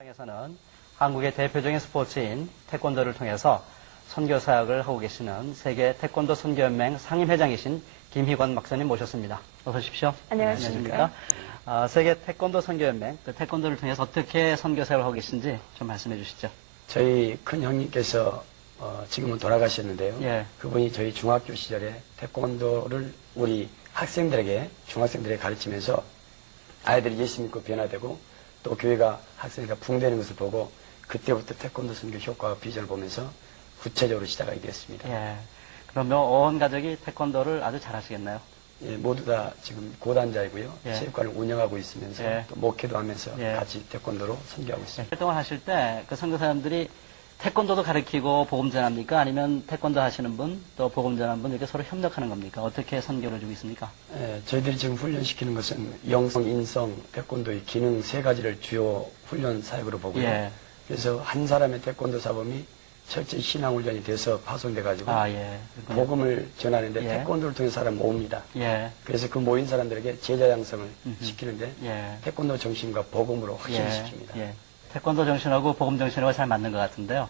에서는 한국의 대표적인 스포츠인 태권도를 통해서 선교 사역을 하고 계시는 세계 태권도 선교연맹 상임회장이신 김희권 박사님 모셨습니다. 어서 오십시오. 안녕하십니까. 세계 태권도 선교연맹, 태권도를 통해서 어떻게 선교 사역을 하고 계신지 좀 말씀해 주시죠. 저희 큰 형님께서 지금은 돌아가셨는데요. 예. 그분이 저희 중학교 시절에 태권도를 우리 학생들에게, 중학생들에게 가르치면서 아이들이 예수 믿고 변화되고 또 교회가 학생이가 붕되는 것을 보고 그때부터 태권도 선교 효과와 비전을 보면서 구체적으로 시작하게 되었습니다. 예. 그러면 온 가족이 태권도를 아주 잘 하시겠나요? 예, 모두 다 지금 고단자이고요. 예. 체육관을 운영하고 있으면서 예. 또 목회도 하면서 예. 같이 태권도로 선교하고 있습니다. 활동을 하실 때 그 선교사님들이 태권도도 가르치고 복음 전합니까? 아니면 태권도 하시는 분, 또 복음 전하는 분 이렇게 서로 협력하는 겁니까? 어떻게 선교를 주고 있습니까? 예, 저희들이 지금 훈련시키는 것은 영성, 인성, 태권도의 기능 세 가지를 주요 훈련 사역으로 보고요. 예. 그래서 한 사람의 태권도 사범이 철저히 신앙훈련이 돼서 파손돼가지고 예. 복음을 전하는데 예. 태권도를 통해 사람 모읍니다. 예. 그래서 그 모인 사람들에게 제자 양성을 음흠. 시키는데 예. 태권도 정신과 복음으로 확신시킵니다. 예. 태권도 정신하고 복음 정신하고 잘 맞는 것 같은데요.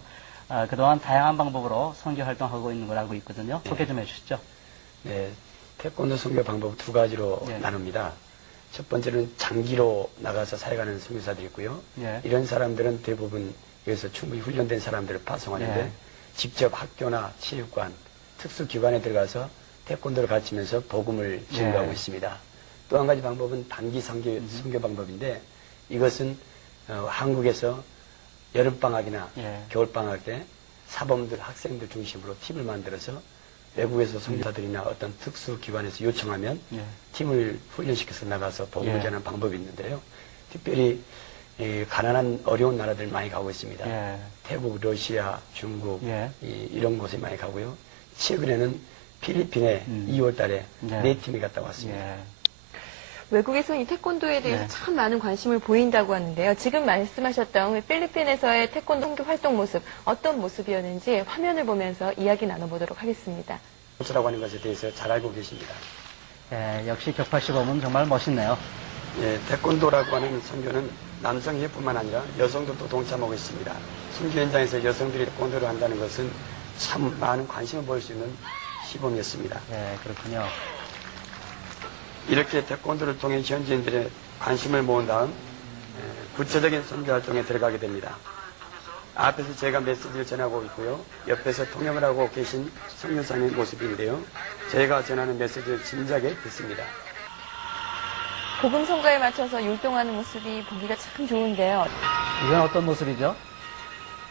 그동안 다양한 방법으로 선교 활동하고 있는 걸 알고 있거든요. 소개 좀 해주시죠. 네, 태권도 선교 방법 두 가지로 예. 나눕니다. 첫 번째는 장기로 나가서 사역하는 선교사들이 있고요. 예. 이런 사람들은 대부분 여기서 충분히 훈련된 사람들을 파송하는데 예. 직접 학교나 체육관, 특수기관에 들어가서 태권도를 가르치면서 복음을 전도하고 예. 있습니다. 또 한 가지 방법은 단기 선교 방법인데 이것은 한국에서 여름방학이나 예. 겨울방학 때 사범들, 학생들 중심으로 팀을 만들어서 외국에서 선교사들이나 어떤 특수기관에서 요청하면 예. 팀을 훈련시켜서 나가서 복음을 예. 전하는 방법이 있는데요. 특별히 가난한 어려운 나라들 많이 가고 있습니다. 예. 태국, 러시아, 중국 예. 이런 곳에 많이 가고요. 최근에는 필리핀에 2월 달에 예. 4팀이 갔다 왔습니다. 예. 외국에서는 이 태권도에 대해서 네. 참 많은 관심을 보인다고 하는데요. 지금 말씀하셨던 필리핀에서의 태권도 선교 활동 모습, 어떤 모습이었는지 화면을 보면서 이야기 나눠보도록 하겠습니다. 라고 하는 것에 대해서 잘 알고 계십니다. 예, 역시 격파 시범은 정말 멋있네요. 예, 태권도라고 하는 선교는 남성회뿐만 아니라 여성들도 동참하고 있습니다. 선교 현장에서 여성들이 태권도를 한다는 것은 참 많은 관심을 보일 수 있는 시범이었습니다. 예, 그렇군요. 이렇게 태권도를 통해 현지인들의 관심을 모은 다음 구체적인 선교 활동에 들어가게 됩니다. 앞에서 제가 메시지를 전하고 있고요. 옆에서 통역을 하고 계신 선교사님의 모습인데요. 제가 전하는 메시지를 진작에 듣습니다. 복음 선거에 맞춰서 율동하는 모습이 보기가 참 좋은데요. 이건 어떤 모습이죠?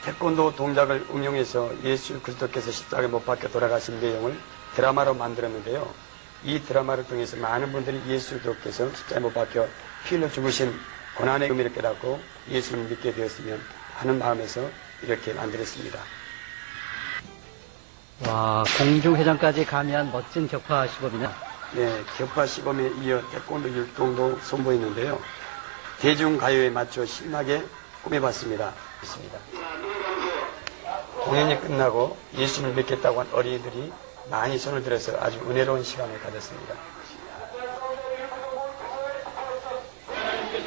태권도 동작을 응용해서 예수 그리스도께서 십자가에 못 박혀 돌아가신 내용을 드라마로 만들었는데요. 이 드라마를 통해서 많은 분들이 예수 그리스도께서 십자가에 못 박혀 피 흘려 죽으신 고난의 의미를 깨닫고 예수를 믿게 되었으면 하는 마음에서 이렇게 만들었습니다. 와, 공중회전까지 가미한 멋진 격파 시범이네. 네, 격파 시범에 이어 태권도 율동도 선보이는데요. 대중가요에 맞춰 신나게 꾸며봤습니다. 공연이 끝나고 예수를 믿겠다고 한 어린이들이 많이 손을 들어서 아주 은혜로운 시간을 가졌습니다.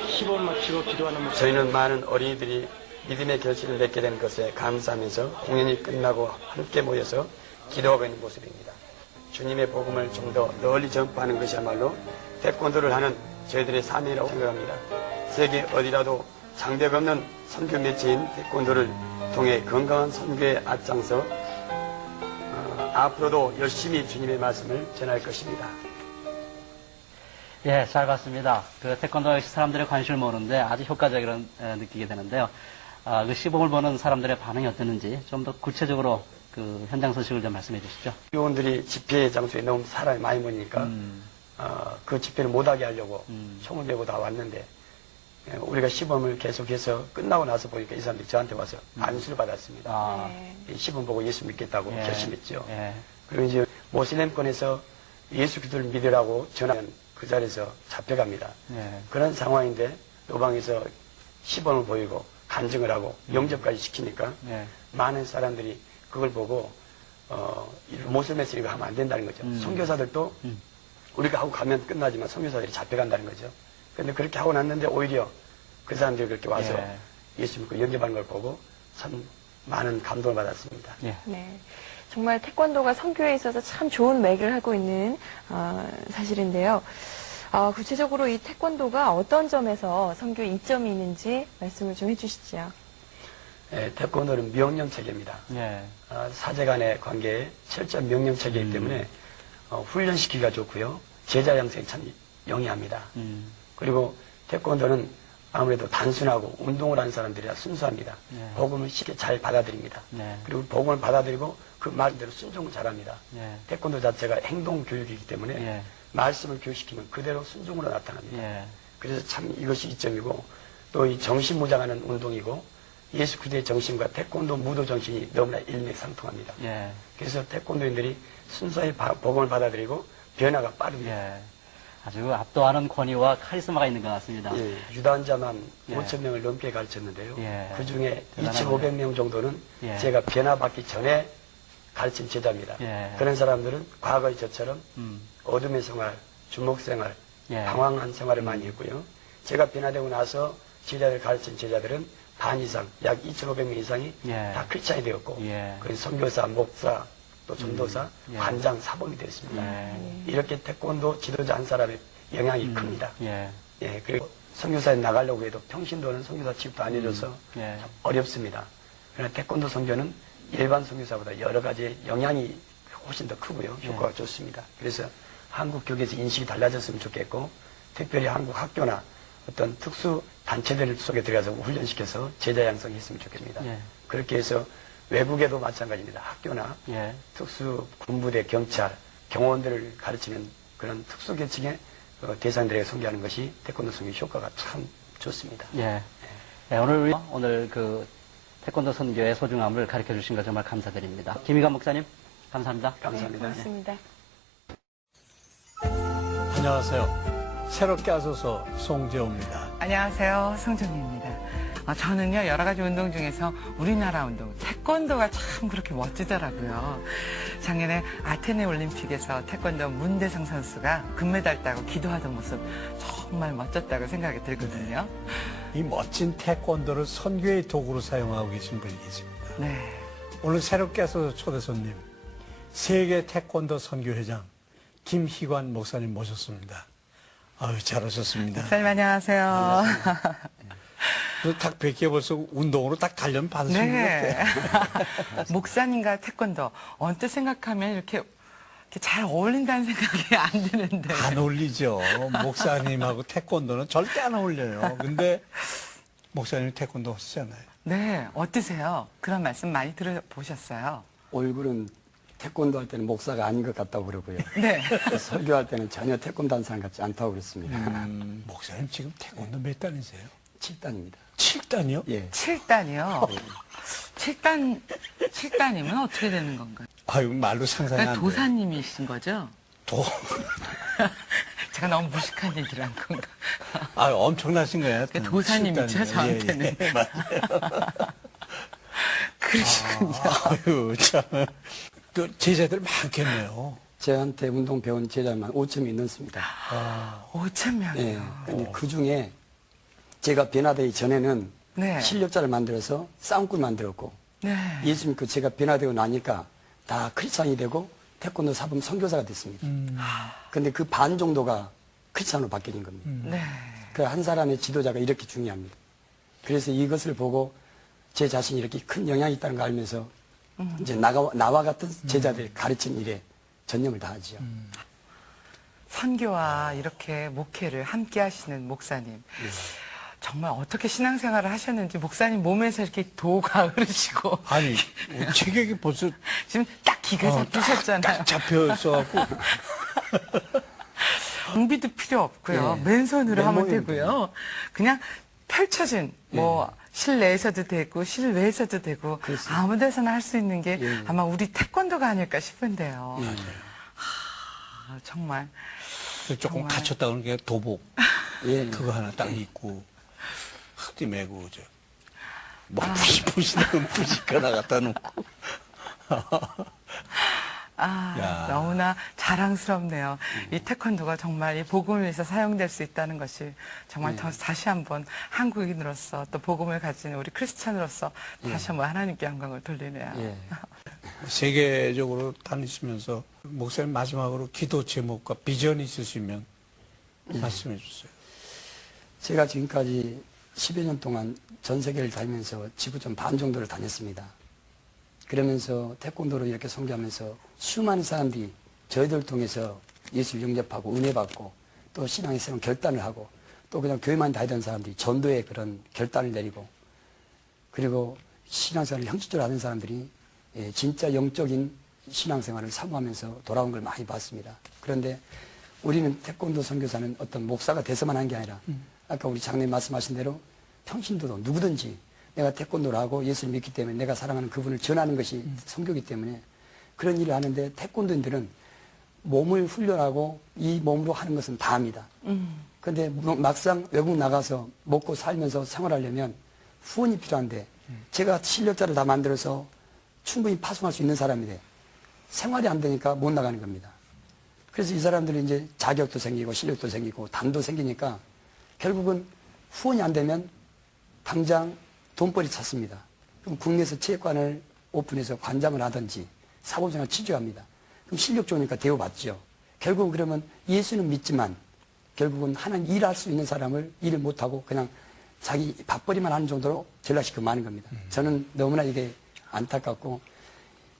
시범 마치고 기도하는 모습. 저희는 많은 어린이들이 믿음의 결실을 맺게 된 것에 감사하면서 공연이 끝나고 함께 모여서 기도하고 있는 모습입니다. 주님의 복음을 좀 더 널리 전파하는 것이야말로 태권도를 하는 저희들의 사명이라고 생각합니다. 세계 어디라도 장벽 없는 선교 매체인 태권도를 통해 건강한 선교에 앞장서 앞으로도 열심히 주님의 말씀을 전할 것입니다. 예, 잘 봤습니다. 그 태권도 역시 사람들의 관심을 모으는데 아주 효과적이라고 느끼게 되는데요. 그 시범을 보는 사람들의 반응이 어땠는지 좀 더 구체적으로 그 현장 소식을 좀 말씀해 주시죠. 요원들이 집회 장소에 너무 사람이 많이 모이니까 그 집회를 못하게 하려고 총을 메고 다 왔는데 우리가 시범을 계속해서 끝나고 나서 보니까 이 사람들이 저한테 와서 안수를 받았습니다. 아, 네. 시범 보고 예수 믿겠다고 예. 결심했죠. 예. 그리고 이제 모슬렘권에서 예수 그리스도를 믿으라고 전하면 그 자리에서 잡혀갑니다. 예. 그런 상황인데 노방에서 시범을 보이고 간증을 하고 영접까지 시키니까 예. 많은 사람들이 그걸 보고 모슬렘에서 이거 하면 안 된다는 거죠. 선교사들도 우리가 하고 가면 끝나지만 선교사들이 잡혀간다는 거죠. 그런데 그렇게 하고 났는데 오히려 그 사람들이 그렇게 와서 예수 믿고 영접하는 걸 보고 참 많은 감동을 받았습니다. 예. 네. 정말 태권도가 선교에 있어서 참 좋은 맥을 하고 있는 사실인데요. 구체적으로 이 태권도가 어떤 점에서 선교에 이점이 있는지 말씀을 좀 해주시죠. 예, 태권도는 명령체계입니다. 예. 사제 간의 관계에 철저한 명령체계이기 때문에 훈련시키기가 좋고요. 제자 양성이 참 영리합니다. 그리고 태권도는 아무래도 단순하고 운동을 하는 사람들이라 순수합니다. 예. 복음을 쉽게 잘 받아들입니다. 네. 그리고 복음을 받아들이고 그 말대로 순종을 잘합니다. 예. 태권도 자체가 행동 교육이기 때문에 예. 말씀을 교육시키면 그대로 순종으로 나타납니다. 예. 그래서 참 이것이 이점이고 또 이 정신무장하는 운동이고 예수 그리스도의 정신과 태권도 무도 정신이 너무나 일맥상통합니다. 예. 그래서 태권도인들이 순수하게 복음을 받아들이고 변화가 빠릅니다. 예. 아주 압도하는 권위와 카리스마가 있는 것 같습니다. 예, 유단자만 예. 5천 명을 넘게 가르쳤는데요. 예. 그 중에 대단하군요. 2,500명 정도는 예. 제가 변화받기 전에 가르친 제자입니다. 예. 그런 사람들은 과거의 저처럼 음. 어둠의 생활, 주목 생활, 예. 방황한 생활을 많이 했고요. 제가 변화되고 나서 제자들 가르친 제자들은 반 이상, 약 2,500명 이상이 예. 다 크리스찬이 되었고, 예. 그 선교사, 목사, 또 전도사, 예. 관장, 사범이 되었습니다. 예. 이렇게 태권도 지도자 한 사람의 영향이 큽니다. 예. 예, 그리고 선교사에 나가려고 해도 평신도는 선교사 취급도 안 해줘서 예. 참 어렵습니다. 그러나 태권도 선교는 일반 선교사보다 여러 가지 영향이 훨씬 더 크고요. 효과가 좋습니다. 그래서 한국 교계에서 인식이 달라졌으면 좋겠고, 특별히 한국 학교나 어떤 특수 단체들 속에 들어가서 훈련시켜서 제자 양성했으면 좋겠습니다. 예. 그렇게 해서 외국에도 마찬가지입니다. 학교나 예. 특수 군부대, 경찰, 경호원들을 가르치는 그런 특수 계층의 대상들에게 선교하는 것이 태권도 선교 효과가 참 좋습니다. 예. 예, 오늘 그 태권도 선교의 소중함을 가르쳐 주신 것 정말 감사드립니다. 김희관 목사님, 감사합니다. 감사합니다. 네, 고맙습니다. 안녕하세요. 새롭게 하소서 송재호입니다. 안녕하세요. 성정입니다. 저는요, 여러 가지 운동 중에서 우리나라 운동, 태권도가 참 그렇게 멋지더라고요. 작년에 아테네 올림픽에서 태권도 문대성 선수가 금메달 따고 기도하던 모습 정말 멋졌다고 생각이 들거든요. 이 멋진 태권도를 선교의 도구로 사용하고 계신 분이 계십니다. 네. 오늘 새롭게 하소서 초대 손님, 세계 태권도 선교회장 김희관 목사님 모셨습니다. 아유, 잘 오셨습니다. 목사님 안녕하세요. 그래서 딱 뵙기에 벌써 운동으로 딱 단련 받으신 네. 것 같아요. 목사님과 태권도 언뜻 생각하면 이렇게 잘 어울린다는 생각이 안 드는데. 안 어울리죠. 목사님하고 태권도는 절대 안 어울려요. 근데 목사님 태권도 하시잖아요. 네, 어떠세요? 그런 말씀 많이 들어보셨어요? 얼굴은 태권도 할 때는 목사가 아닌 것 같다고 그러고요. 네. 설교할 때는 전혀 태권도 하는 사람 같지 않다고 그랬습니다. 목사님 지금 태권도 몇 단이세요? 7단입니다. 7단이요? 예. 7단이요. 7단이면 어떻게 되는 건가요? 아유, 말로 상상이 그러니까 안 돼요. 도사님이신 거죠? 제가 너무 무식한 얘기를 한 건가? 아유, 엄청나신 거예요. 그러니까 도사님이죠, 7단이요. 저한테는. 예, 맞아요. 그러시군요. 아유, 참. 그 제자들 많겠네요. 저한테 운동 배운 제자만 5점이 넘습니다. 5천 명이요. 예. 근데 그 중에 제가 변화되기 전에는 네. 실력자를 만들어서 싸움꾼 만들었고, 네. 예수 믿고 제가 변화되고 나니까 다 크리스찬이 되고 태권도 사범 선교사가 됐습니다. 근데 그 반 정도가 크리스찬으로 바뀌는 겁니다. 네. 그 한 사람의 지도자가 이렇게 중요합니다. 그래서 이것을 보고 제 자신이 이렇게 큰 영향이 있다는 걸 알면서 이제 나와 같은 제자들 가르친 일에 전념을 다하지요. 선교와 이렇게 목회를 함께 하시는 목사님. 정말 어떻게 신앙생활을 하셨는지 목사님 몸에서 이렇게 도가 흐르시고 아니, 체격이 벌써 지금 딱 기가 잡히셨잖아요. 딱 잡혀서갖고. 장비도 필요 없고요. 예. 맨손으로 하면 맨몸이면 되고요. 그냥 펼쳐진 뭐 실내에서도 되고 실외에서도 되고 그렇습니다. 아무 데서나 할 수 있는 게 예. 아마 우리 태권도가 아닐까 싶은데요. 정말 조금 정말. 갇혔다 그런 게 도복. 예. 그거 하나 딱 입고, 흑띠 메고, 뭐, 푸시푸시는 푸시가 나갔다 놓고. 야. 너무나 자랑스럽네요. 이 태권도가 정말 이 복음을 위해서 사용될 수 있다는 것이 정말 다시 한번 한국인으로서 또 복음을 가진 우리 크리스찬으로서 다시 한번 하나님께 영광을 돌리네요. 예. 세계적으로 다니시면서 목사님 마지막으로 기도 제목과 비전이 있으시면 말씀해 주세요. 제가 지금까지 10여 년 동안 전 세계를 다니면서 지구촌 반 정도를 다녔습니다. 그러면서 태권도로 이렇게 선교하면서 수많은 사람들이 저희들 통해서 예수를 영접하고 은혜 받고 또 신앙의 새로운 결단을 하고 또 그냥 교회만 다니던 사람들이 전도의 그런 결단을 내리고 그리고 신앙생활을 형식적으로 하는 사람들이 진짜 영적인 신앙생활을 사모하면서 돌아온 걸 많이 봤습니다. 그런데 우리는 태권도 선교사는 어떤 목사가 돼서만 한 게 아니라 아까 우리 장로님 말씀하신 대로 평신도도 누구든지 내가 태권도를 하고 예수를 믿기 때문에 내가 사랑하는 그분을 전하는 것이 선교이기 때문에 그런 일을 하는데 태권도인들은 몸을 훈련하고 이 몸으로 하는 것은 다 합니다. 그런데 막상 외국 나가서 먹고 살면서 생활하려면 후원이 필요한데 제가 실력자를 다 만들어서 충분히 파송할 수 있는 사람인데 생활이 안 되니까 못 나가는 겁니다. 그래서 이 사람들이 이제 자격도 생기고 실력도 생기고 담도 생기니까 결국은 후원이 안 되면 당장 돈벌이 찾습니다. 그럼 국내에서 체육관을 오픈해서 관장을 하든지 사업장을 취직합니다. 그럼 실력 좋으니까 대우받죠. 결국은 그러면 예수는 믿지만 결국은 하나님 일할 수 있는 사람을 일을 못하고 그냥 자기 밥벌이만 하는 정도로 전락시키고 마는 겁니다. 저는 너무나 이게 안타깝고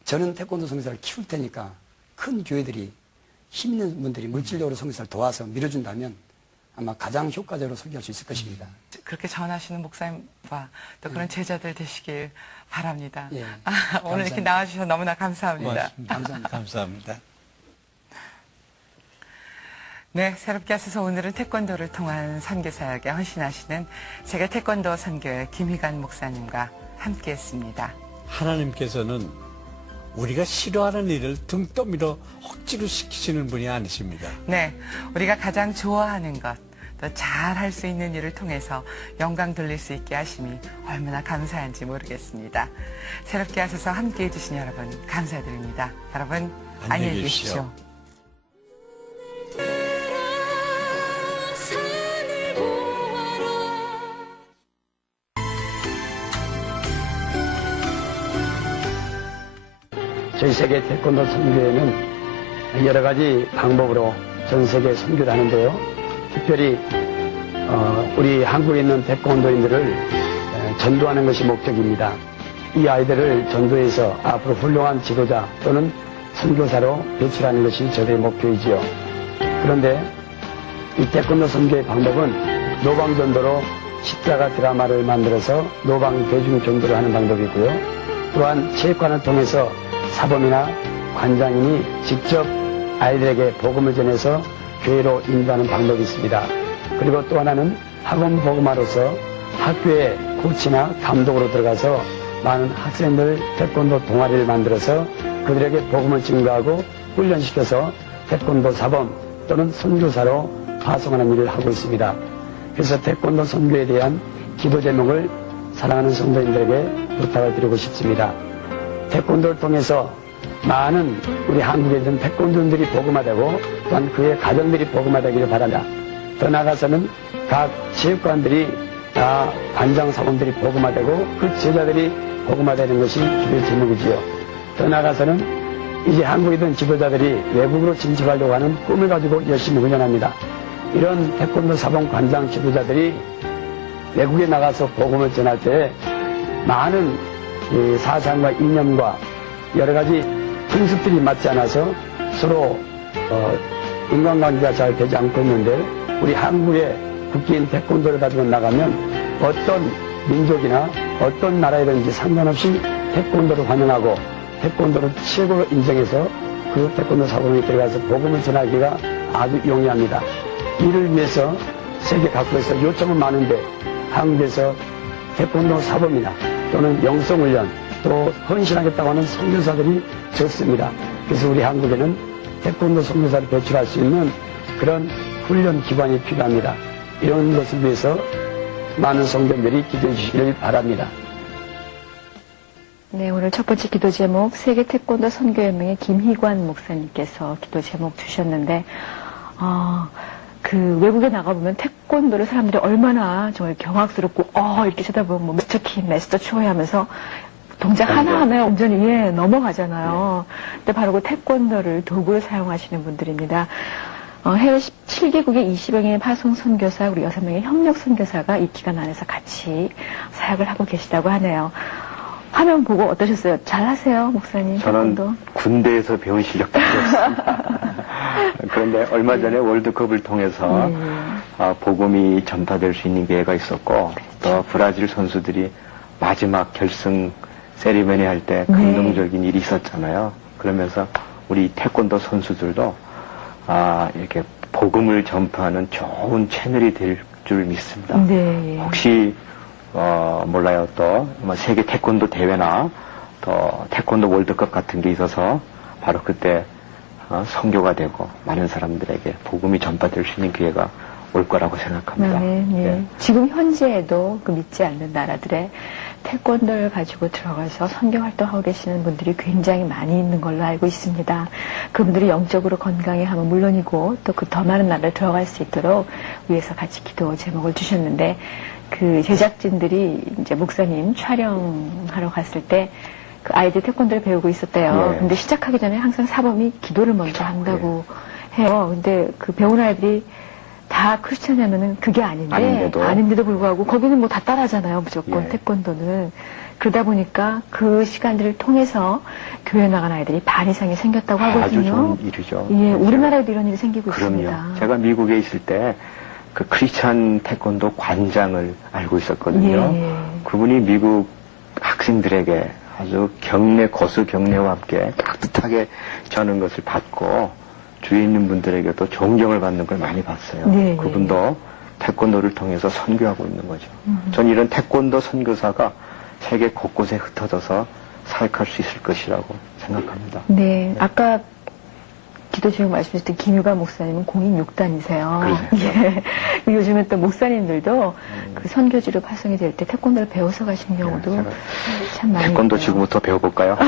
저는 태권도 선교사를 키울 테니까 큰 교회들이 힘 있는 분들이 물질적으로 선교사를 도와서 밀어준다면 아마 가장 효과적으로 설교할 수 있을 것입니다. 그렇게 전하시는 목사님과 또 그런 제자들 되시길 바랍니다. 예, 오늘 이렇게 나와주셔서 너무나 감사합니다. 감사합니다. 감사합니다. 네, 새롭게 하셔서 오늘은 태권도를 통한 선교사역에 헌신하시는 세계 태권도 선교회 김희관 목사님과 함께했습니다. 하나님께서는 우리가 싫어하는 일을 등 떠밀어 억지로 시키시는 분이 아니십니다. 네, 우리가 가장 좋아하는 것, 또 잘 할 수 있는 일을 통해서 영광 돌릴 수 있게 하심이 얼마나 감사한지 모르겠습니다. 새롭게 하셔서 함께해 주신 여러분 감사드립니다. 여러분 안녕히 계십시오. 저희 세계 태권도 선교회는 여러 가지 방법으로 전 세계 선교를 하는데요. 특별히 우리 한국에 있는 태권도인들을 전도하는 것이 목적입니다. 이 아이들을 전도해서 앞으로 훌륭한 지도자 또는 선교사로 배출하는 것이 저희의 목표이지요. 그런데 이 태권도 선교의 방법은 노방전도로 십자가 드라마를 만들어서 노방 대중전도를 하는 방법이고요. 또한 체육관을 통해서 사범이나 관장인이 직접 아이들에게 복음을 전해서 교회로 인도하는 방법이 있습니다. 그리고 또 하나는 학원 복음화로서 학교에 코치나 감독으로 들어가서 많은 학생들 태권도 동아리를 만들어서 그들에게 복음을 증거하고 훈련시켜서 태권도 사범 또는 선교사로 파송하는 일을 하고 있습니다. 그래서 태권도 선교에 대한 기도 제목을 사랑하는 성도님들에게 부탁을 드리고 싶습니다. 태권도를 통해서 많은 우리 한국에 있는 태권도인들이 복음화되고 또한 그의 가정들이 복음화되기를 바란다. 더 나아가서는 각 체육관들이 다 관장 사범들이 복음화되고 그 제자들이 복음화되는 것이 기도의 제목이지요. 더 나아가서는 이제 한국에 있는 지도자들이 외국으로 진출하려고 하는 꿈을 가지고 열심히 훈련합니다. 이런 태권도 사범 관장 지도자들이 외국에 나가서 복음을 전할 때 많은 사상과 이념과 여러 가지 풍습들이 맞지 않아서 서로 인간관계가 잘 되지 않고 있는데 우리 한국의 국기인 태권도를 가지고 나가면 어떤 민족이나 어떤 나라이든지 상관없이 태권도를 환영하고 태권도를 최고로 인정해서 그 태권도 사범에 들어가서 복음을 전하기가 아주 용이합니다. 이를 위해서 세계 각국에서 요청은 많은데 한국에서 태권도 사범이나 또는 영성훈련 또 헌신하겠다고 하는 선교사들이 적습니다. 그래서 우리 한국에는 태권도 선교사를 배출할 수 있는 그런 훈련 기관이 필요합니다. 이런 것을 위해서 많은 성도들이 기도해 주시길 바랍니다. 네, 오늘 첫 번째 기도 제목 세계 태권도 선교연맹의 김희관 목사님께서 기도 제목 주셨는데 그 외국에 나가보면 태권도를 사람들이 얼마나 정말 경악스럽고 이렇게 쳐다보면 뭐 미스터 킴, 마스터 초이 하면서 동작 하나하나에 완전히 넘어가잖아요. 근데 바로 그 태권도를 도구로 사용하시는 분들입니다. 해외 17개국의 20여 개의 파송 선교사, 우리 6명의 협력 선교사가 이 기간 안에서 같이 사역을 하고 계시다고 하네요. 화면 보고 어떠셨어요? 잘하세요, 목사님? 저는 태권도? 군대에서 배운 실력밖에 없습니다. 그런데 얼마 전에 월드컵을 통해서 복음이 전파될 수 있는 기회가 있었고 또 브라질 선수들이 마지막 결승 세리머니 할 때 감동적인 일이 있었잖아요. 그러면서 우리 태권도 선수들도 이렇게 복음을 전파하는 좋은 채널이 될 줄 믿습니다. 네. 혹시 몰라요. 또 세계 태권도 대회나 또 태권도 월드컵 같은 게 있어서 바로 그때 선교가 되고 많은 사람들에게 복음이 전파될 수 있는 기회가 올 거라고 생각합니다. 네. 예. 지금 현재에도 그 믿지 않는 나라들의 태권도를 가지고 들어가서 선교 활동하고 계시는 분들이 굉장히 많이 있는 걸로 알고 있습니다. 그분들이 영적으로 건강해하면 물론이고 또 그 더 많은 나라에 들어갈 수 있도록 위해서 같이 기도 제목을 주셨는데 그 제작진들이 이제 목사님 촬영하러 갔을 때 그 아이들 태권도를 배우고 있었대요. 예. 근데 시작하기 전에 항상 사범이 기도를 먼저 한다고 해요. 근데 그 배운 아이들이 다 크리스천이면은 그게 아닌데도 불구하고 거기는 뭐 다 따라하잖아요. 무조건 태권도는. 그러다 보니까 그 시간들을 통해서 교회 나간 아이들이 반 이상이 생겼다고 하거든요. 아주 좋은 일이죠. 예, 우리나라에도 이런 일이 생기고 그럼요. 있습니다. 제가 미국에 있을 때 그 크리스찬 태권도 관장을 알고 있었거든요. 예. 그분이 미국 학생들에게 아주 고수 경례와 함께 따뜻하게 저는 것을 받고 주위에 있는 분들에게도 존경을 받는 걸 많이 봤어요. 네, 그분도 태권도를 통해서 선교하고 있는 거죠. 전 이런 태권도 선교사가 세계 곳곳에 흩어져서 사역할 수 있을 것이라고 생각합니다. 네, 아까 기도 제목 말씀하셨던 김유관 목사님은 026단이세요. 예. 요즘에 또 목사님들도 그 선교지로 파송이 될 때 태권도를 배워서 가신 경우도 참 많이 태권도 있고요. 지금부터 배워볼까요?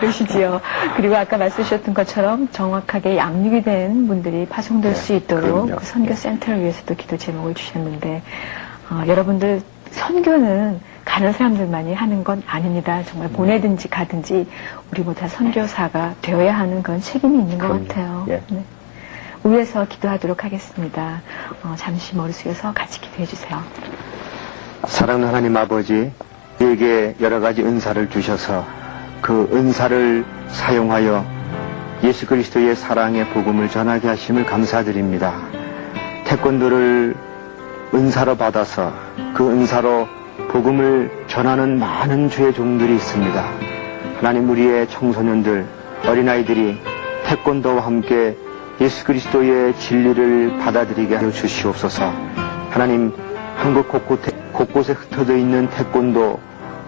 그러시지요. 그리고 아까 말씀하셨던 것처럼 정확하게 양육이 된 분들이 파송될 수 있도록 그럼요. 그 선교센터를 위해서도 기도 제목을 주셨는데 여러분들 선교는 가는 사람들만이 하는 건 아닙니다. 정말 보내든지 가든지 우리 모두 다 선교사가 되어야 하는 그런 책임이 있는 것 그럼요. 같아요. 예. 네. 위에서 기도하도록 하겠습니다. 잠시 머리 숙여서 같이 기도해 주세요. 사랑하는 하나님 아버지, 우리에게 여러 가지 은사를 주셔서 그 은사를 사용하여 예수 그리스도의 사랑의 복음을 전하게 하심을 감사드립니다. 태권도를 은사로 받아서 그 은사로 복음을 전하는 많은 주의 종들이 있습니다. 하나님, 우리의 청소년들, 어린아이들이 태권도와 함께 예수 그리스도의 진리를 받아들이게 하여 주시옵소서. 하나님, 한국 곳곳에 흩어져 있는 태권도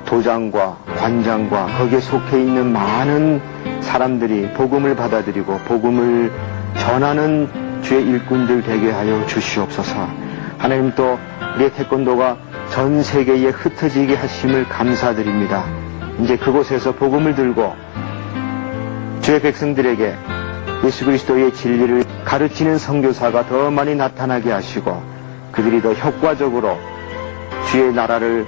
도장과 관장과 거기에 속해 있는 많은 사람들이 복음을 받아들이고 복음을 전하는 주의 일꾼들 되게 하여 주시옵소서. 하나님, 또 우리의 태권도가 전 세계에 흩어지게 하심을 감사드립니다. 이제 그곳에서 복음을 들고 주의 백성들에게 예수 그리스도의 진리를 가르치는 선교사가 더 많이 나타나게 하시고 그들이 더 효과적으로 주의 나라를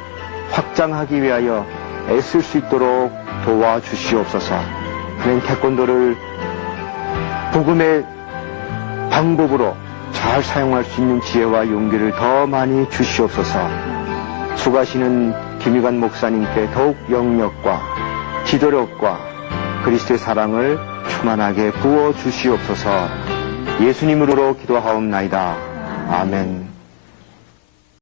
확장하기 위하여 애쓸 수 있도록 도와주시옵소서. 하나님, 태권도를 복음의 방법으로 잘 사용할 수 있는 지혜와 용기를 더 많이 주시옵소서. 수고하시는 김희관 목사님께 더욱 영력과 지도력과 그리스도의 사랑을 충만하게 부어 주시옵소서. 예수님으로 기도하옵나이다. 아멘.